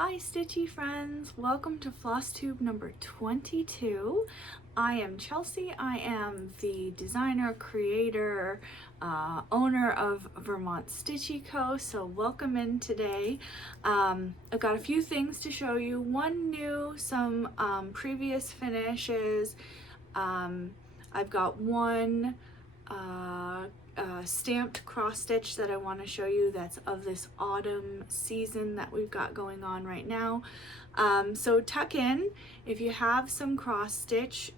Hi Stitchy friends, welcome to Flosstube number 22. I am Chelsea. I am the designer, creator, owner of Vermont Stitchy Co. So welcome in today. I've got a few things to show you. One new, some previous finishes. I've got one stamped cross stitch that I want to show you that's of this autumn season that we've got going on right now. So tuck in if you have some cross stitch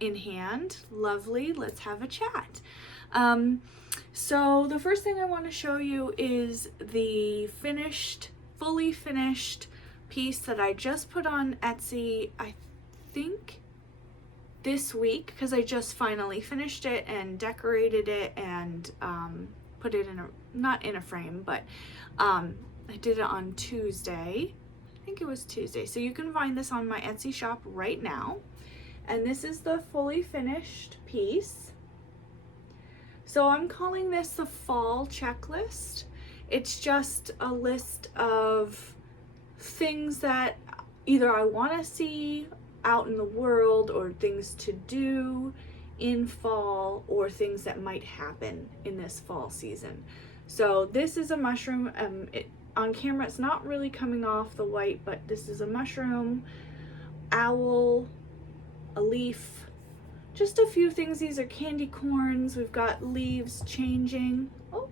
in hand. Lovely, let's have a chat. So the first thing I want to show you is the fully finished piece that I just put on Etsy, I think this week, because I just finally finished it and decorated it and put it in not in a frame, but I did it on Tuesday. I think it was Tuesday. So you can find this on my Etsy shop right now. And this is the fully finished piece. So I'm calling this the fall checklist. It's just a list of things that either I want to see out in the world, or things to do in fall, or things that might happen in this fall season. So this is a mushroom. On camera it's not really coming off the white, but this is a mushroom, owl, a leaf, just a few things. These are candy corns. We've got leaves changing. Oh,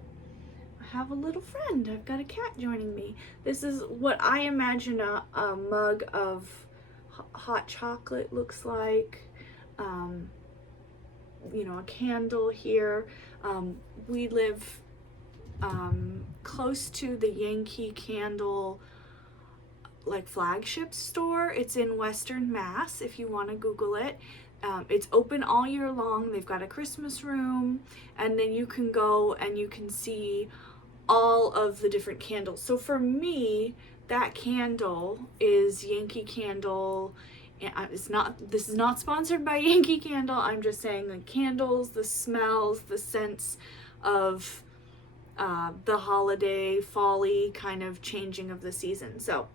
I have a little friend. I've got a cat joining me. This is what I imagine a mug of hot chocolate looks like. You know, a candle here. We live close to the Yankee Candle like flagship store. It's in Western Mass if you want to Google it. It's open all year long. They've got a Christmas room, and then you can go and you can see all of the different candles. So for me, that candle is Yankee Candle. This is not sponsored by Yankee Candle. I'm just saying the candles, the smells, the scents of the holiday, fall-y kind of changing of the season. So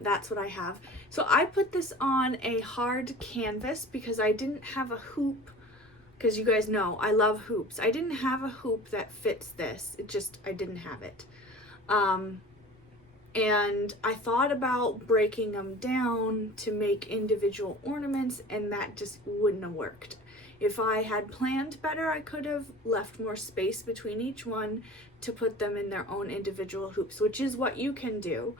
that's what I have. So I put this on a hard canvas because I didn't have a hoop, because you guys know I love hoops. I didn't have a hoop that fits this. I didn't have it. And I thought about breaking them down to make individual ornaments, and that just wouldn't have worked. If I had planned better, I could have left more space between each one to put them in their own individual hoops, which is what you can do.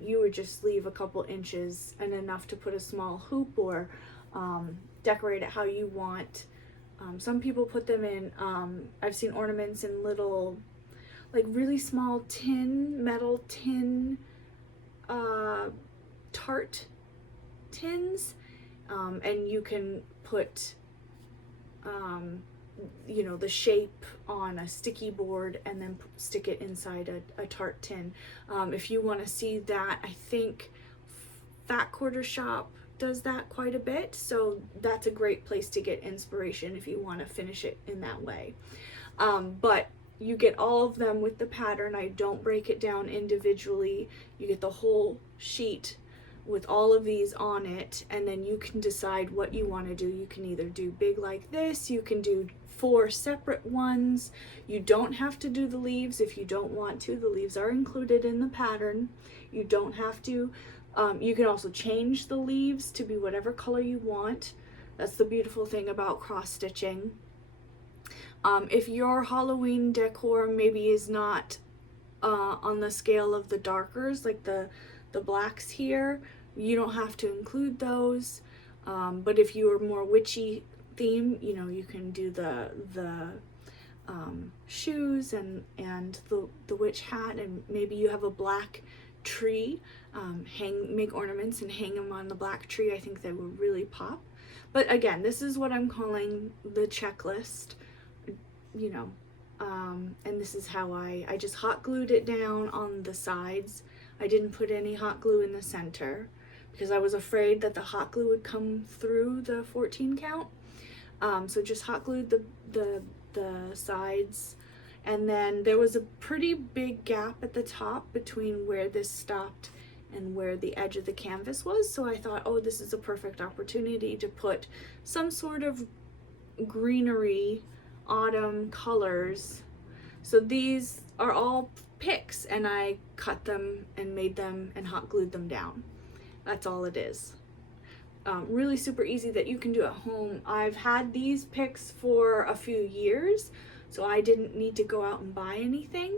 You would just leave a couple inches and enough to put a small hoop, or decorate it how you want. Some people put them in, I've seen ornaments in little, like really small metal tin tart tins, and you can put you know, the shape on a sticky board and then stick it inside a tart tin. If you want to see that, I think Fat Quarter Shop does that quite a bit, so that's a great place to get inspiration if you want to finish it in that way. But you get all of them with the pattern. I don't break it down individually. You get the whole sheet with all of these on it, and then you can decide what you want to do. You can either do big like this, you can do 4 separate ones. You don't have to do the leaves if you don't want to. The leaves are included in the pattern. You don't have to. You can also change the leaves to be whatever color you want. That's the beautiful thing about cross stitching. If your Halloween decor maybe is not on the scale of the darkers, like the blacks here, you don't have to include those. But if you are more witchy theme, you know, you can do the shoes and the witch hat, and maybe you have a black tree. Make ornaments and hang them on the black tree. I think they will really pop. But again, this is what I'm calling the checklist. You know, and this is how I just hot glued it down on the sides. I didn't put any hot glue in the center because I was afraid that the hot glue would come through the 14 count. So just hot glued the sides, And then there was a pretty big gap at the top between where this stopped and where the edge of the canvas was. So I thought, oh, this is a perfect opportunity to put some sort of greenery, autumn colors. So these are all picks, and I cut them and made them and hot glued them down. That's all it is. Really super easy that you can do at home. I've had these picks for a few years, so I didn't need to go out and buy anything.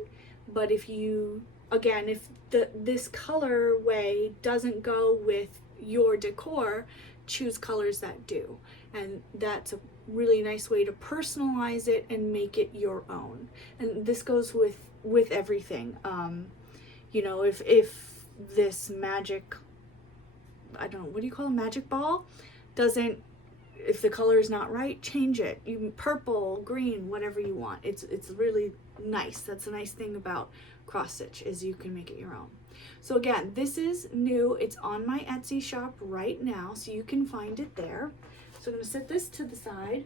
But if you, again, if this colorway doesn't go with your decor, choose colors that do. And that's a really nice way to personalize it and make it your own. And this goes with everything. You know, if this magic, I don't know, what do you call a magic ball? Doesn't, if the color is not right, change it. You can purple, green, whatever you want. It's really nice. That's the nice thing about cross stitch, is you can make it your own. So again, this is new. It's on my Etsy shop right now, so you can find it there. So I'm gonna set this to the side.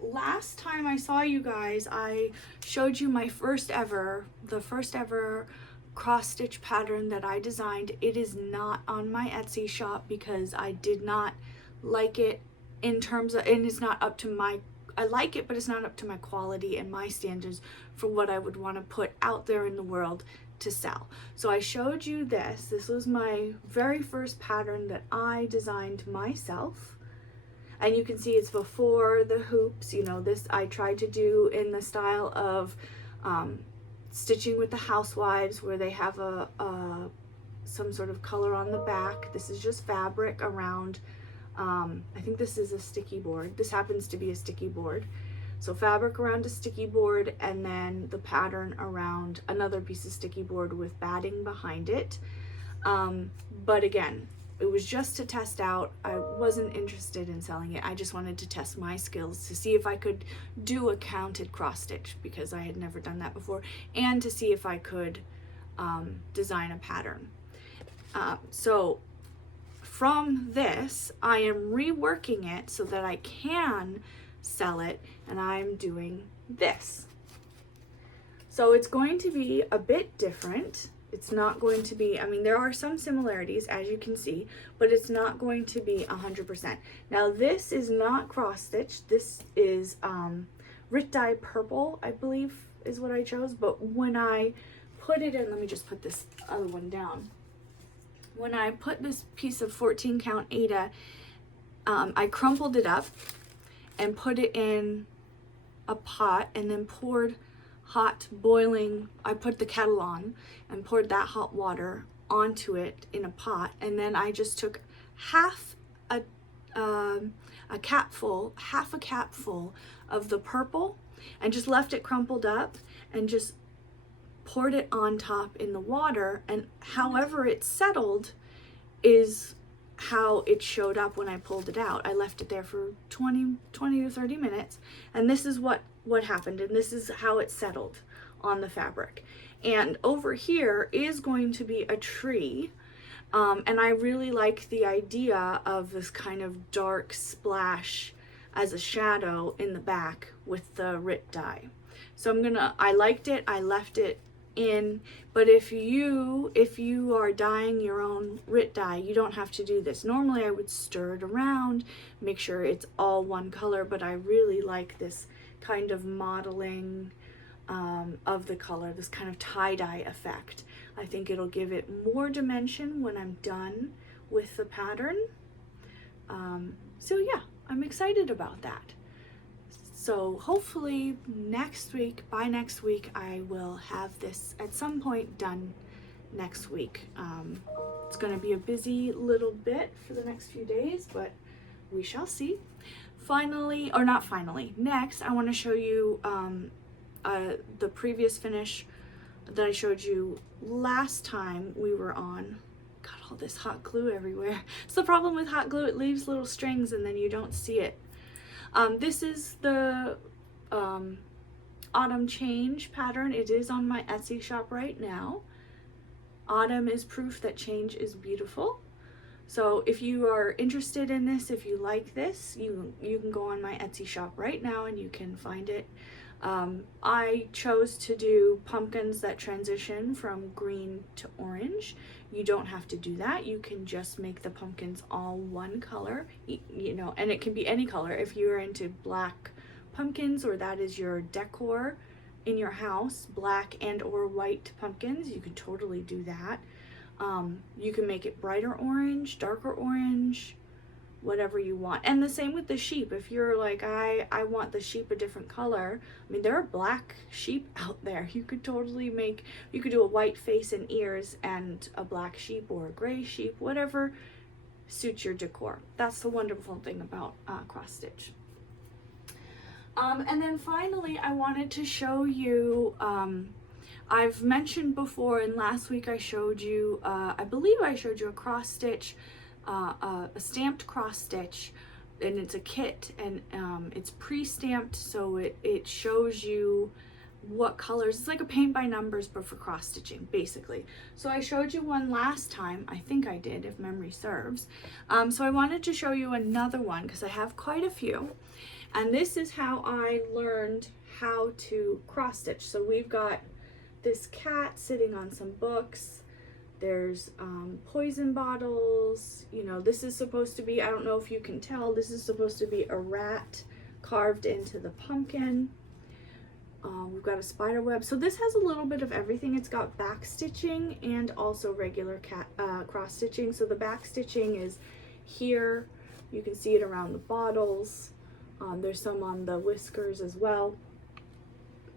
Last time I saw you guys, I showed you my the first ever cross stitch pattern that I designed. It is not on my Etsy shop because I did not like it in terms of, and it's not up to my, I like it, but it's not up to my quality and my standards for what I would want to put out there in the world to sell. So I showed you this. This was my very first pattern that I designed myself. And you can see it's before the hoops. You know, this I tried to do in the style of stitching with the housewives, where they have some sort of color on the back. This is just fabric around, I think this is a sticky board. This happens to be a sticky board. So fabric around a sticky board, and then the pattern around another piece of sticky board with batting behind it. But again, it was just to test out. I wasn't interested in selling it. I just wanted to test my skills to see if I could do a counted cross stitch, because I had never done that before, and to see if I could design a pattern. So from this, I am reworking it so that I can sell it, and I'm doing this. So it's going to be a bit different. It's not going to be, I mean, there are some similarities, as you can see, but it's not going to be 100%. Now, this is not cross stitch. This is Rit Dye Purple, I believe is what I chose. But when I put it in, let me just put this other one down. When I put this piece of 14 count Aida, I crumpled it up and put it in a pot, and then poured hot boiling, I put the kettle on and poured that hot water onto it in a pot, and then I just took half a capful of the purple and just left it crumpled up and just poured it on top in the water, and however it settled is how it showed up when I pulled it out. I left it there for 20 to 30 minutes, and this is what happened, and this is how it settled on the fabric. And over here is going to be a tree, and I really like the idea of this kind of dark splash as a shadow in the back with the Rit dye. So I liked it, I left it in, but if you are dyeing your own Rit dye, you don't have to do this. Normally I would stir it around, make sure it's all one color, but I really like this kind of modeling of the color, this kind of tie-dye effect. I think it'll give it more dimension when I'm done with the pattern. So yeah, I'm excited about that. So hopefully by next week, I will have this at some point done next week. It's going to be a busy little bit for the next few days, but we shall see. Finally, or not finally, next I want to show you the previous finish that I showed you last time we were on. Got all this hot glue everywhere. It's the problem with hot glue, it leaves little strings and then you don't see it. This is the Autumn Change pattern. It is on my Etsy shop right now. Autumn is proof that change is beautiful. So if you are interested in this, if you like this, you can go on my Etsy shop right now and you can find it. I chose to do pumpkins that transition from green to orange. You don't have to do that. You can just make the pumpkins all one color, you know, and it can be any color. If you're into black pumpkins, or that is your decor in your house, black and or white pumpkins, you can totally do that. You can make it brighter orange, darker orange, whatever you want. And the same with the sheep. If you're like, I want the sheep a different color, I mean, there are black sheep out there. You could totally make, you could do a white face and ears and a black sheep or a gray sheep, whatever suits your decor. That's the wonderful thing about cross stitch. And then finally, I wanted to show you, I've mentioned before, and last week I showed you, I believe I showed you a cross stitch, a stamped cross stitch, and it's a kit, and it's pre-stamped, so it shows you what colors. It's like a paint by numbers, but for cross stitching, basically. So I showed you one last time, I think I did, if memory serves. So I wanted to show you another one because I have quite a few. And this is how I learned how to cross stitch. So we've got this cat sitting on some books. There's poison bottles. You know, this is supposed to be, I don't know if you can tell, this is supposed to be a rat carved into the pumpkin. We've got a spider web. So this has a little bit of everything. It's got back stitching and also regular cross stitching. So the back stitching is here. You can see it around the bottles. There's some on the whiskers as well.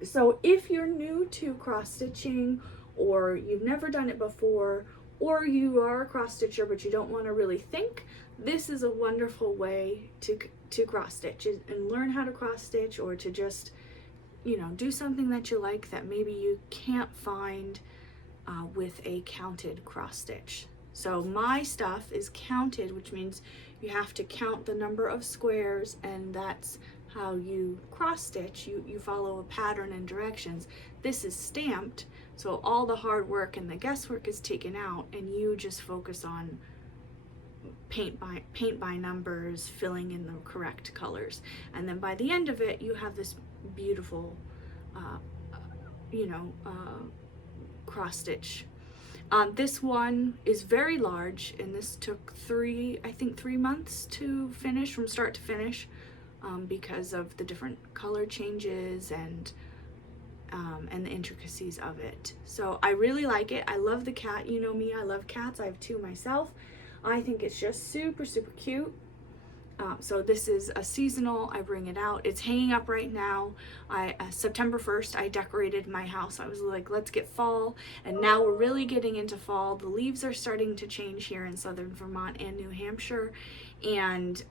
So if you're new to cross stitching, or you've never done it before, or you are a cross stitcher but you don't want to really think, this is a wonderful way to cross stitch and learn how to cross stitch, or to just, you know, do something that you like that maybe you can't find with a counted cross stitch. So my stuff is counted, which means you have to count the number of squares, and that's how you cross stitch. You follow a pattern and directions. This is stamped, so all the hard work and the guesswork is taken out, and you just focus on paint by numbers, filling in the correct colors. And then by the end of it, you have this beautiful, cross stitch. This one is very large, and this took I think 3 months to finish, from start to finish, because of the different color changes and the intricacies of it. So I really like it. I love the cat. You know me, I love cats. I have 2 myself. I think it's just super, super cute. So this is a seasonal. I bring it out. It's hanging up right now. September 1st, I decorated my house. I was like, let's get fall. And now we're really getting into fall. The leaves are starting to change here in southern Vermont and New Hampshire. And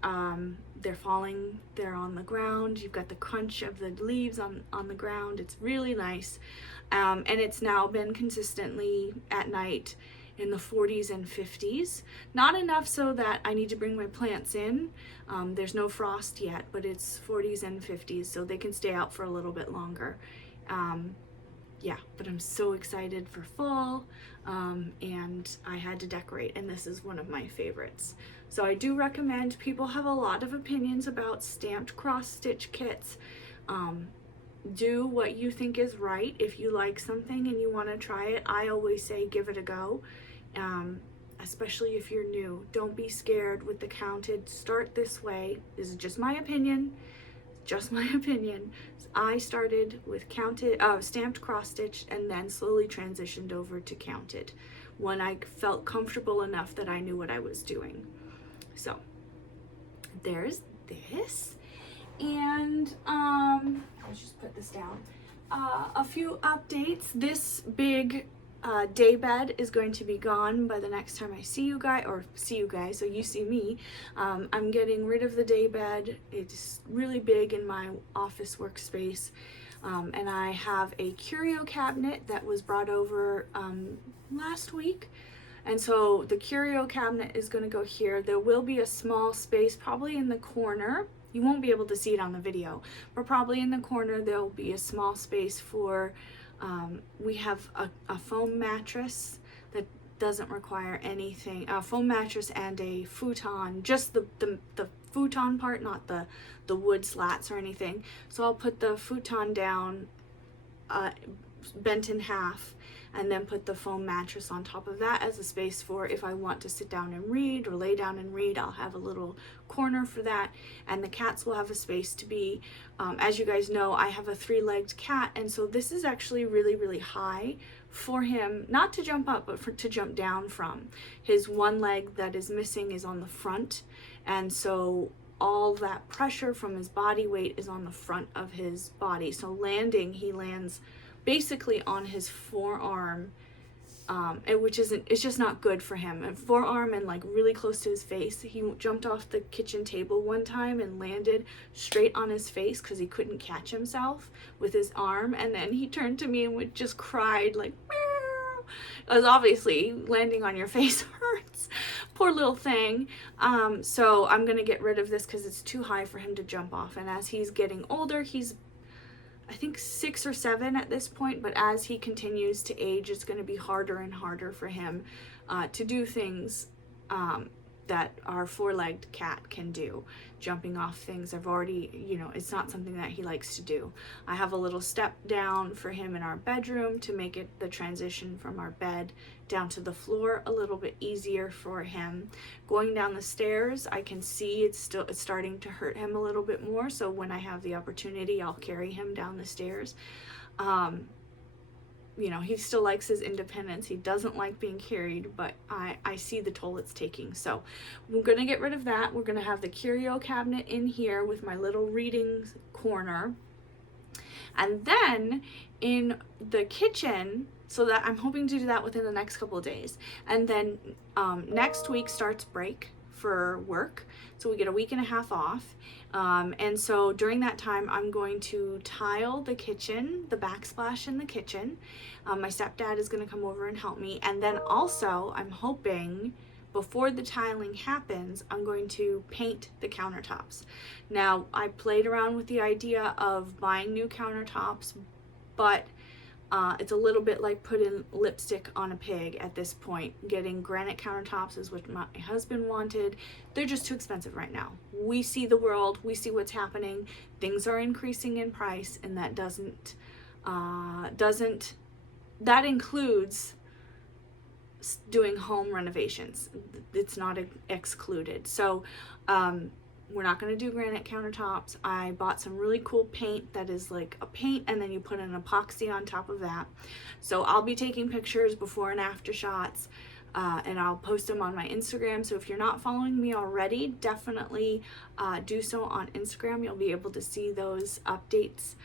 they're falling. They're on the ground. You've got the crunch of the leaves on the ground. It's really nice. And it's now been consistently at night in the 40s and 50s. Not enough so that I need to bring my plants in. There's no frost yet, but it's 40s and 50s, so they can stay out for a little bit longer. Yeah, but I'm so excited for fall, and I had to decorate, and this is one of my favorites. So I do recommend, people have a lot of opinions about stamped cross stitch kits. Do what you think is right. If you like something and you want to try it, I always say give it a go, especially if you're new. Don't be scared with the counted. Start this way. This is just my opinion. Just my opinion. I started with stamped cross stitch, and then slowly transitioned over to counted when I felt comfortable enough that I knew what I was doing. So there's this. And let's just put this down. A few updates. This big day bed is going to be gone by the next time I see you guys, so you see me. I'm getting rid of the day bed. It's really big in my office workspace. And I have a curio cabinet that was brought over last week. And so the curio cabinet is going to go here. There will be a small space, probably in the corner. You won't be able to see it on the video, but probably in the corner there'll be a small space for, we have a foam mattress that doesn't require anything, a foam mattress and a futon, just the futon part, not the wood slats or anything. So I'll put the futon down bent in half, and then put the foam mattress on top of that as a space for if I want to sit down and read or lay down and read. I'll have a little corner for that, and the cats will have a space to be. As you guys know, I have a 3-legged cat, and so this is actually really, really high for him, not to jump up, but to jump down from. His one leg that is missing is on the front, and so all that pressure from his body weight is on the front of his body. So landing, he lands basically on his forearm, it's just not good for him. And forearm and like really close to his face. He jumped off the kitchen table one time and landed straight on his face because he couldn't catch himself with his arm, and then he turned to me and just cried like, meow. Because obviously landing on your face hurts. Poor little thing. So I'm gonna get rid of this because it's too high for him to jump off, and as he's getting older, he's I think 6 or 7 at this point, but as he continues to age, it's going to be harder and harder for him to do things that our 4-legged cat can do. Jumping off things, I've already, it's not something that he likes to do. I have a little step down for him in our bedroom to make it the transition from our bed down to the floor a little bit easier for him. Going down the stairs, I can see it's starting to hurt him a little bit more, so when I have the opportunity, I'll carry him down the stairs. He still likes his independence. He doesn't like being carried, but I see the toll it's taking. So we're going to get rid of that. We're going to have the curio cabinet in here with my little reading corner. And then in the kitchen, so that I'm hoping to do that within the next couple of days. And then next week starts break for work. So we get a week and a half off. And so during that time, I'm going to tile the kitchen, the backsplash in the kitchen. My stepdad is going to come over and help me. And then also, I'm hoping before the tiling happens, I'm going to paint the countertops. Now, I played around with the idea of buying new countertops, but it's a little bit like putting lipstick on a pig at this point. Getting granite countertops is what my husband wanted. They're just too expensive right now. We see the world, we see what's happening. Things are increasing in price, and that that includes doing home renovations. It's not excluded. So we're not going to do granite countertops. I bought some really cool paint that is like a paint, and then you put an epoxy on top of that. So I'll be taking pictures before and after shots, and I'll post them on my Instagram. So if you're not following me already, definitely do so on Instagram. You'll be able to see those updates.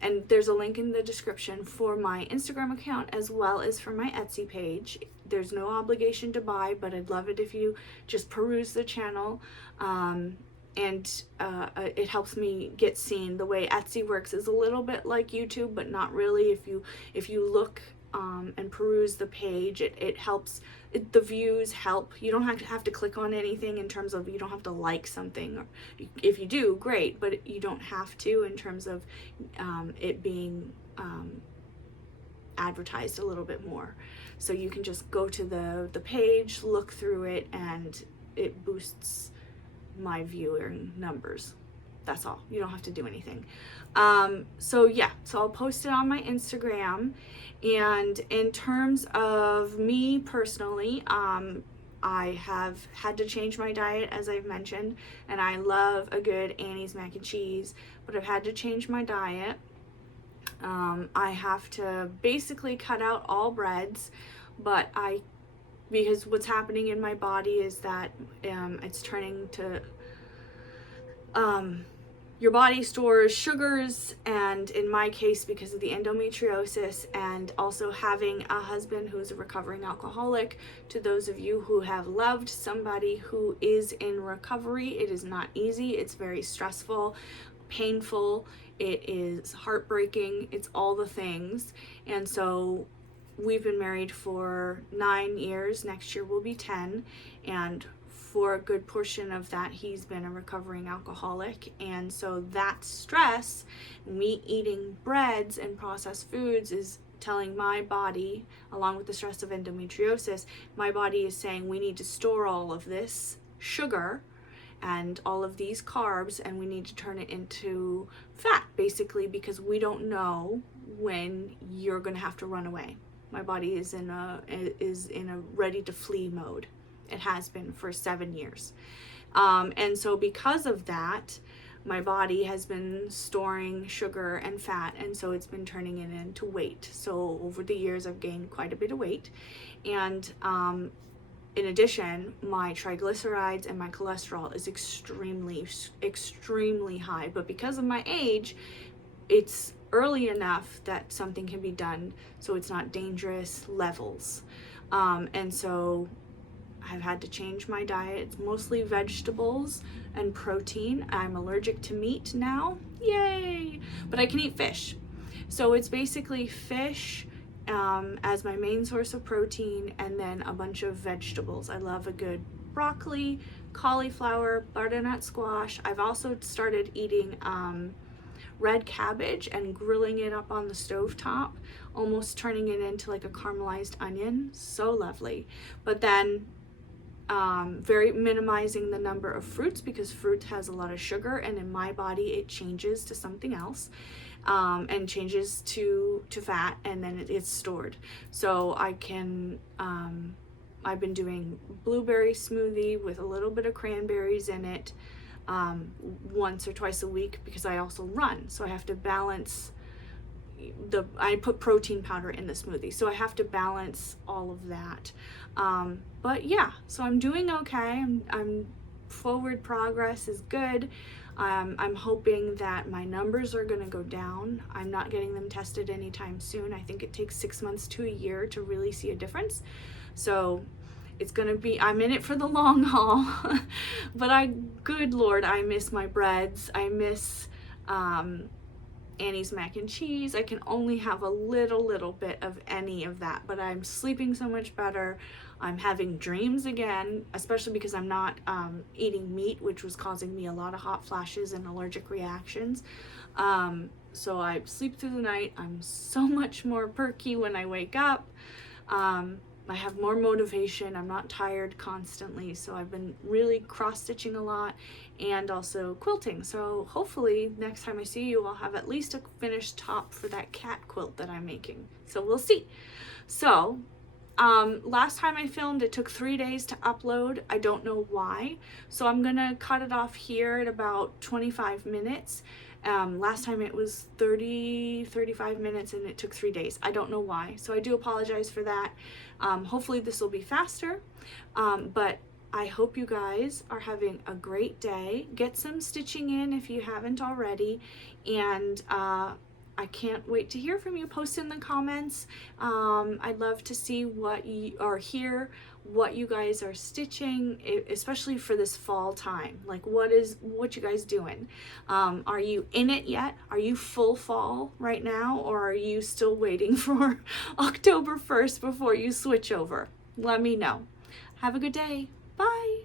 And there's a link in the description for my Instagram account as well as for my Etsy page. There's no obligation to buy, but I'd love it if you just peruse the channel. It helps me get seen. The way Etsy works is a little bit like YouTube, but not really. If you look and peruse the page, it helps. The views help. You don't have to click on anything in terms of, you don't have to like something, or if you do, great, but you don't have to in terms of it being advertised a little bit more. So you can just go to the page, look through it, and it boosts my viewing numbers. That's all. You don't have to do anything. So I'll post it on my Instagram. And in terms of me personally, I have had to change my diet, as I've mentioned, and I love a good Annie's mac and cheese, but I've had to change my diet. I have to basically cut out all breads, because what's happening in my body is that it's turning to your body stores sugars, and in my case, because of the endometriosis and also having a husband who's a recovering alcoholic, to those of you who have loved somebody who is in recovery, it is not easy. It's very stressful, painful, it is heartbreaking, it's all the things. And so we've been married for 9 years. Next year will be 10, and for a good portion of that, he's been a recovering alcoholic. And so that stress, me eating breads and processed foods, is telling my body, along with the stress of endometriosis, my body is saying we need to store all of this sugar and all of these carbs, and we need to turn it into fat, basically, because we don't know when you're going to have to run away. My body is in a ready to flee mode. It has been for 7 years. And so because of that, my body has been storing sugar and fat, and so it's been turning it into weight. So over the years, I've gained quite a bit of weight. And in addition, my triglycerides and my cholesterol is extremely high. But because of my age, it's early enough that something can be done so it's not dangerous levels. And so I've had to change my diet. It's mostly vegetables and protein. I'm allergic to meat now. Yay! But I can eat fish. So it's basically fish as my main source of protein, and then a bunch of vegetables. I love a good broccoli, cauliflower, butternut squash. I've also started eating red cabbage and grilling it up on the stovetop, almost turning it into like a caramelized onion. So lovely. But then very minimizing the number of fruits, because fruit has a lot of sugar, and in my body it changes to something else, and changes to fat, and then it gets stored. So I can I've been doing blueberry smoothie with a little bit of cranberries in it once or twice a week, because I also run, so I have to balance I put protein powder in the smoothie, so I have to balance all of that. But yeah, so I'm doing okay. I'm forward progress is good. I'm hoping that my numbers are going to go down. I'm not getting them tested anytime soon. I think it takes 6 months to a year to really see a difference. So it's going to be, I'm in it for the long haul. But good Lord, I miss my breads. I miss Annie's mac and cheese. I can only have a little bit of any of that, but I'm sleeping so much better. I'm having dreams again, especially because I'm not eating meat, which was causing me a lot of hot flashes and allergic reactions. So I sleep through the night. I'm so much more perky when I wake up. I have more motivation. I'm not tired constantly. So I've been really cross-stitching a lot and also quilting. So hopefully next time I see you, I'll have at least a finished top for that cat quilt that I'm making. So we'll see. So last time I filmed, it took 3 days to upload. I don't know why. So I'm gonna cut it off here at about 25 minutes. Last time it was 35 minutes and it took 3 days. I don't know why. So I do apologize for that. Hopefully this will be faster. But I hope you guys are having a great day. Get some stitching in if you haven't already. And I can't wait to hear from you. Post in the comments. I'd love to see what you or hear what you guys are stitching, especially for this fall time. Like what you guys doing? Are you in it yet? Are you full fall right now, or are you still waiting for October 1st before you switch over? Let me know. Have a good day. Bye.